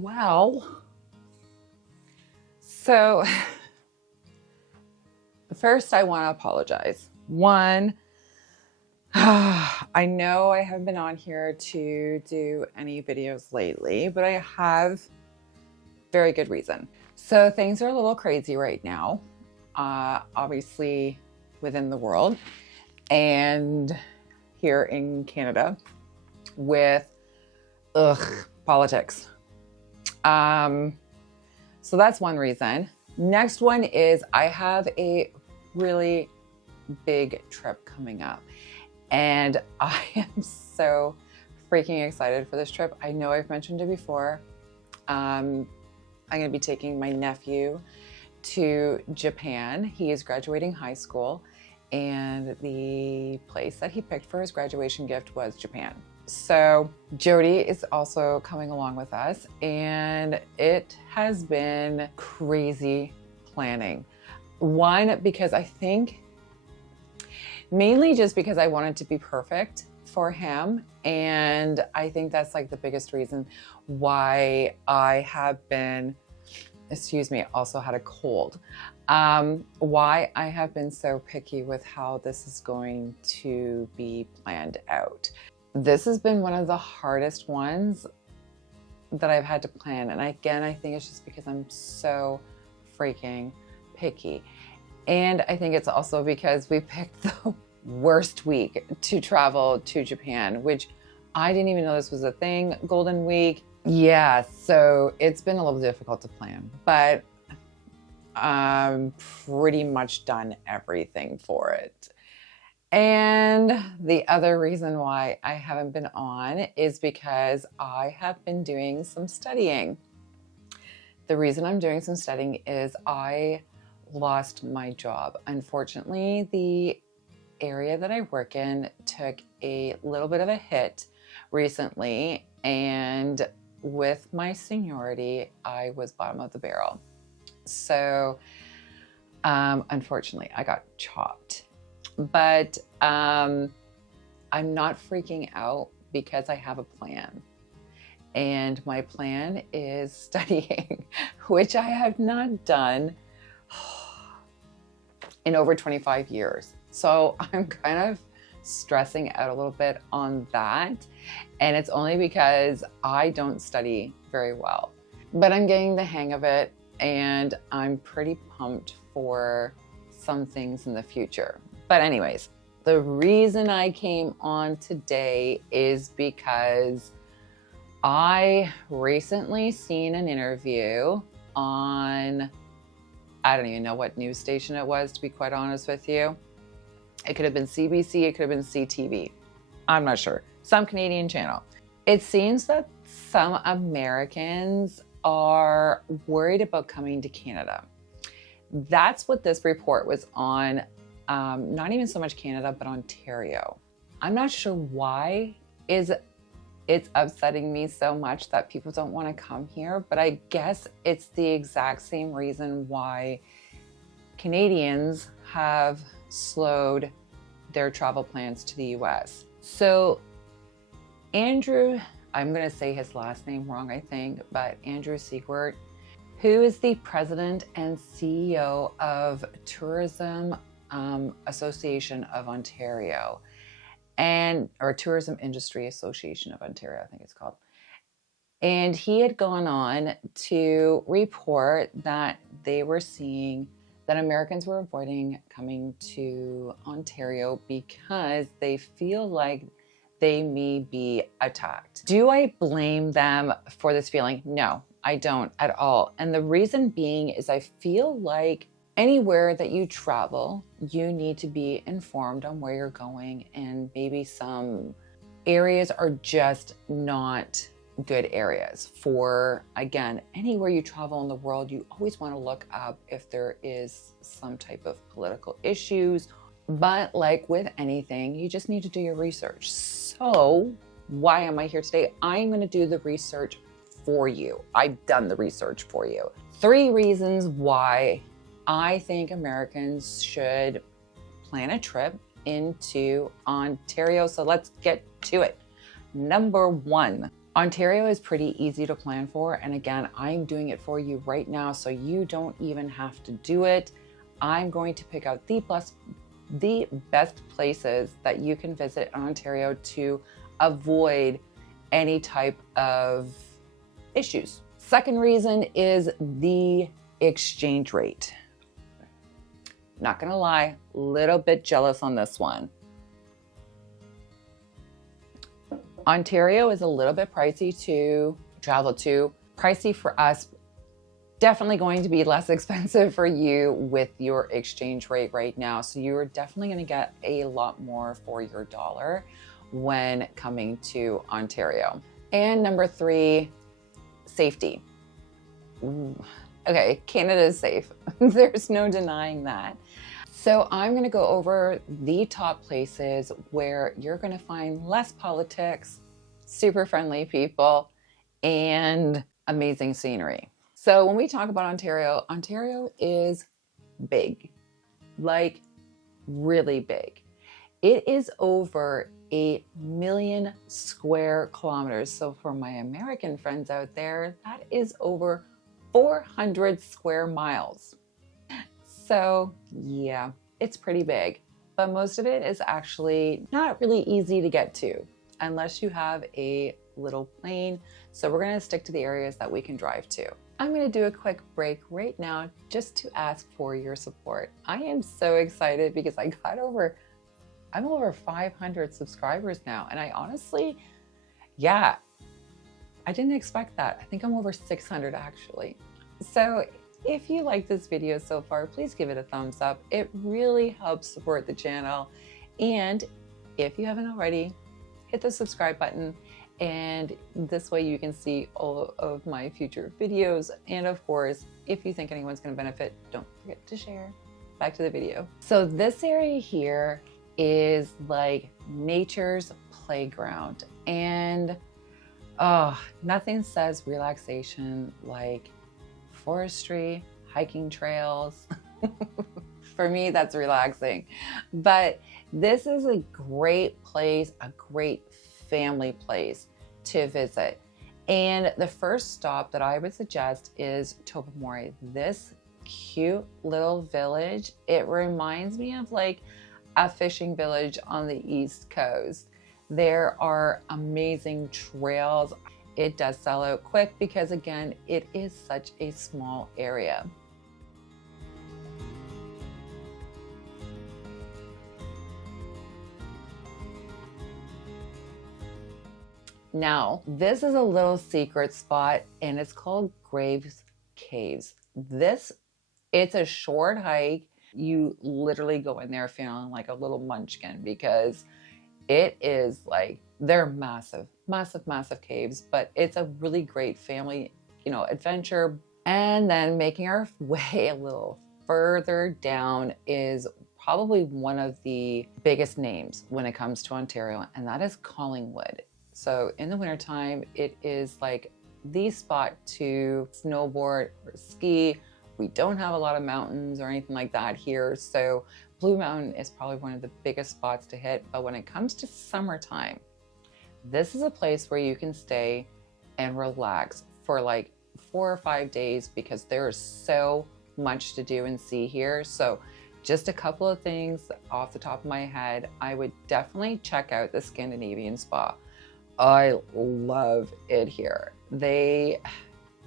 Well, so first I want to apologize. One, I know I haven't been on here to do any videos lately, but I have very good reason. So things are a little crazy right now, obviously within the world and here in Canada with politics. So that's one reason. Next one is I have a really big trip coming up and I am so freaking excited for this trip. I know I've mentioned it before. I'm going to be taking my nephew to Japan. He is graduating high school and the place that he picked for his graduation gift was Japan. So Jody is also coming along with us and it has been crazy planning. One, because I think mainly just because I wanted to be perfect for him. And I think that's like the biggest reason why I have been, also had a cold. Why I have been so picky with how this is going to be planned out. This has been one of the hardest ones that I've had to plan. And again, I think it's just because I'm so freaking picky. And I think it's also because we picked the worst week to travel to Japan, which I didn't even know this was a thing, Golden Week. Yeah, so it's been a little difficult to plan, but I'm pretty much done everything for it. And the other reason why I haven't been on is because I have been doing some studying. The reason I'm doing some studying is I lost my job. Unfortunately, the area that I work in took a little bit of a hit recently, and with my seniority, I was bottom of the barrel. So unfortunately, I got chopped. But I'm not freaking out because I have a plan. And my plan is studying, which I have not done in over 25 years. So I'm kind of stressing out a little bit on that. And it's only because I don't study very well. But I'm getting the hang of it and I'm pretty pumped for some things in the future. But anyways, the reason I came on today is because I recently seen an interview on, I don't even know what news station it was, to be quite honest with you. It could have been CBC, it could have been CTV. I'm not sure. Some Canadian channel. It seems that some Americans are worried about coming to Canada. That's what this report was on. Not even so much Canada, but Ontario. I'm not sure why it's upsetting me so much that people don't want to come here, but I guess it's the exact same reason why Canadians have slowed their travel plans to the US. So Andrew, I'm going to say his last name wrong, I think, but Andrew Siegwart, who is the president and CEO of Tourism Association of Ontario, or Tourism Industry Association of Ontario, I think it's called. And he had gone on to report that they were seeing that Americans were avoiding coming to Ontario because they feel like they may be attacked. Do I blame them for this feeling? No, I don't at all. And the reason being is I feel like anywhere that you travel, you need to be informed on where you're going, and maybe some areas are just not good areas for, again, anywhere you travel in the world, you always want to look up if there is some type of political issues. But like with anything, you just need to do your research. So why am I here today? I'm going to do the research for you. I've done the research for you. 3 reasons why I think Americans should plan a trip into Ontario. So let's get to it. Number 1, Ontario is pretty easy to plan for. And again, I'm doing it for you right now, so you don't even have to do it. I'm going to pick out the best places that you can visit in Ontario to avoid any type of issues. Second reason is the exchange rate. Not gonna lie, a little bit jealous on this one. Ontario is a little bit pricey to travel to. Pricey for us, definitely going to be less expensive for you with your exchange rate right now. So you're definitely going to get a lot more for your dollar when coming to Ontario. And number 3, safety. Okay, Canada is safe. There's no denying that. So I'm going to go over the top places where you're going to find less politics, super friendly people, and amazing scenery. So when we talk about Ontario, Ontario is big, like really big. It is over 1 million square kilometers. So for my American friends out there, that is over 400 square miles. So yeah, it's pretty big, but most of it is actually not really easy to get to unless you have a little plane. So we're going to stick to the areas that we can drive to. I'm going to do a quick break right now just to ask for your support. I am so excited because I'm over 500 subscribers now. And I honestly, I didn't expect that. I think I'm over 600 actually. So if you like this video so far, please give it a thumbs up. It really helps support the channel. And if you haven't already, hit the subscribe button. And this way you can see all of my future videos. And of course, if you think anyone's going to benefit, don't forget to share. Back to the video. So this area here is like nature's playground. And nothing says relaxation like forestry, hiking trails. For me, that's relaxing. But this is a great place, a great family place to visit. And the first stop that I would suggest is Tobermory. This cute little village, it reminds me of like a fishing village on the East Coast. There are amazing trails. It does sell out quick because again, it is such a small area. Now, this is a little secret spot and it's called Graves Caves. It's a short hike. You literally go in there feeling like a little munchkin because it is like, they're massive, massive, massive caves, but it's a really great family, adventure. And then making our way a little further down is probably one of the biggest names when it comes to Ontario, and that is Collingwood. So in the wintertime, it is like the spot to snowboard or ski. We don't have a lot of mountains or anything like that here. So Blue Mountain is probably one of the biggest spots to hit. But when it comes to summertime, this is a place where you can stay and relax for like 4 or 5 days because there is so much to do and see here. So just a couple of things off the top of my head, I would definitely check out the Scandinavian Spa. I love it here.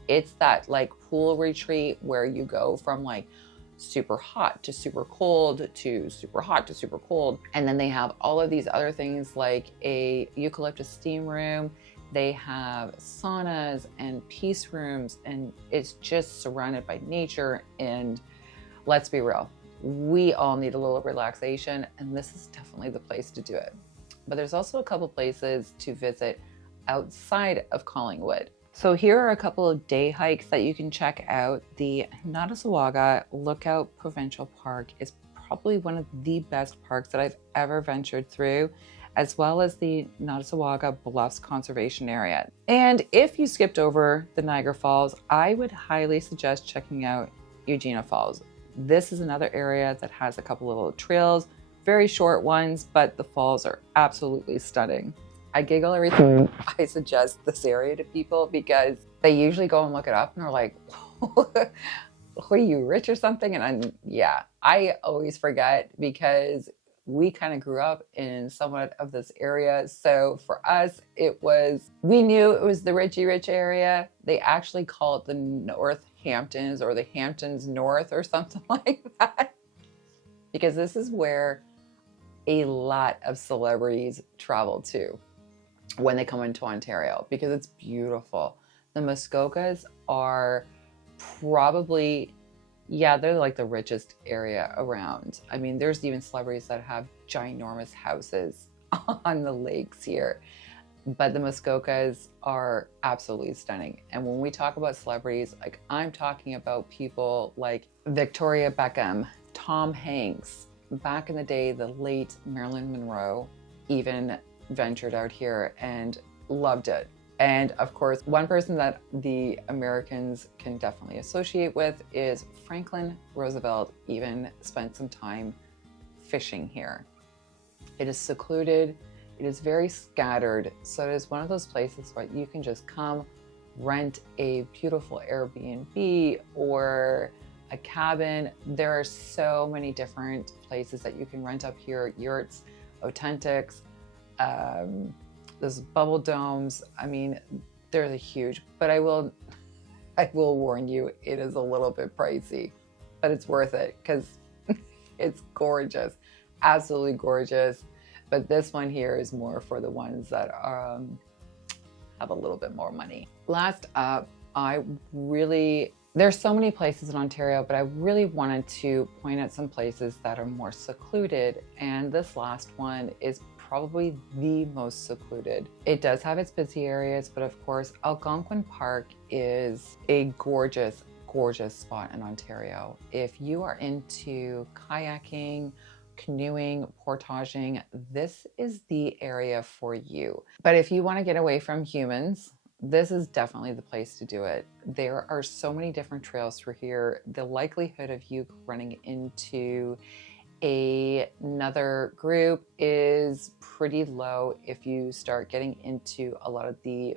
It's that like pool retreat where you go from like super hot to super cold to super hot to super cold. And then they have all of these other things like a eucalyptus steam room. They have saunas and peace rooms, and it's just surrounded by nature. And let's be real, we all need a little relaxation, and this is definitely the place to do it. But there's also a couple places to visit outside of Collingwood. So here are a couple of day hikes that you can check out. The Nottasulga Lookout Provincial Park is probably one of the best parks that I've ever ventured through, as well as the Nottasulga Bluffs Conservation Area. And if you skipped over the Niagara Falls, I would highly suggest checking out Eugenia Falls. This is another area that has a couple of little trails, very short ones, but the falls are absolutely stunning. I giggle every time I suggest this area to people because they usually go and look it up and they're like, what are you, rich or something? And I always forget because we kind of grew up in somewhat of this area. So for us, we knew it was the rich area. They actually call it the North Hamptons or the Hamptons North or something like that, because this is where a lot of celebrities travel to when they come into Ontario, because it's beautiful. The Muskokas are probably, they're like the richest area around. I mean, there's even celebrities that have ginormous houses on the lakes here. But the Muskokas are absolutely stunning. And when we talk about celebrities, like I'm talking about people like Victoria Beckham, Tom Hanks. Back in the day, the late Marilyn Monroe even ventured out here and loved it. And of course, one person that the Americans can definitely associate with is Franklin Roosevelt even spent some time fishing here. It is secluded, it is very scattered, so it is one of those places where you can just come, rent a beautiful Airbnb or a cabin. There are so many different places that you can rent up here, yurts, authentics, there's bubble domes. I mean, they're huge, but I will warn you, it is a little bit pricey, but it's worth it because it's gorgeous, absolutely gorgeous. But this one here is more for the ones that have a little bit more money. Last up, there's so many places in Ontario, but I really wanted to point out some places that are more secluded. And this last one is probably the most secluded. It does have its busy areas, but of course, Algonquin Park is a gorgeous, gorgeous spot in Ontario. If you are into kayaking, canoeing, portaging, this is the area for you. But if you want to get away from humans, this is definitely the place to do it. There are so many different trails through here. The likelihood of you running into another group is pretty low if you start getting into a lot of the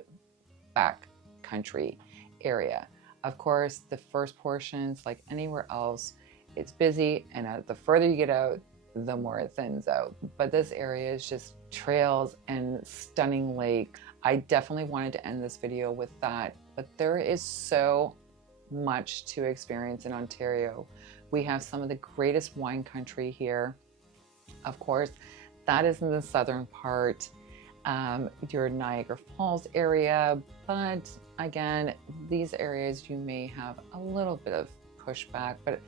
back country area. Of course, the first portions, like anywhere else, it's busy, and the further you get out, the more it thins out. But this area is just trails and stunning lake. I definitely wanted to end this video with that, but there is so much to experience in Ontario. We have some of the greatest wine country here. Of course, that is in the southern part, your Niagara Falls area. But again, these areas you may have a little bit of pushback, but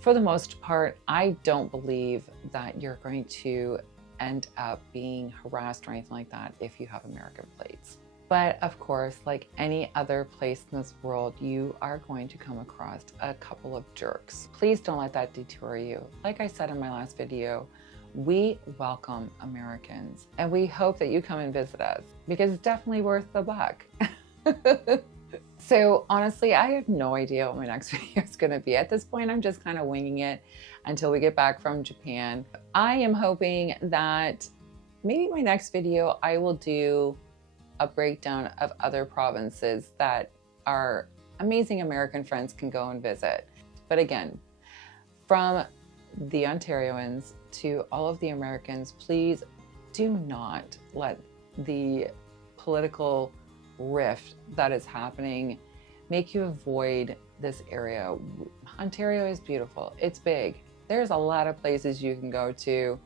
for the most part, I don't believe that you're going to end up being harassed or anything like that if you have American plates. But of course, like any other place in this world, you are going to come across a couple of jerks. Please don't let that detour you. Like I said in my last video, we welcome Americans and we hope that you come and visit us because it's definitely worth the buck. So honestly, I have no idea what my next video is going to be. At this point, I'm just kind of winging it until we get back from Japan. I am hoping that maybe my next video, I will do a breakdown of other provinces that our amazing American friends can go and visit. But again, from the Ontarians to all of the Americans, please do not let the political rift that is happening make you avoid this area. Ontario is beautiful. It's big. There's a lot of places you can go to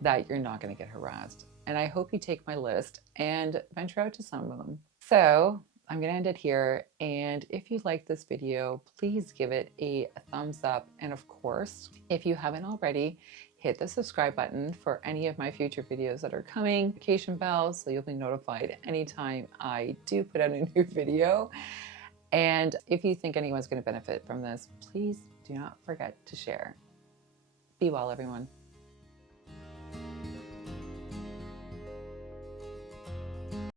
that you're not going to get harassed. And I hope you take my list and venture out to some of them. So I'm going to end it here. And if you like this video, please give it a thumbs up. And of course, if you haven't already, hit the subscribe button for any of my future videos that are coming, notification bell, so you'll be notified anytime I do put out a new video. And if you think anyone's going to benefit from this, please do not forget to share. Be well, everyone.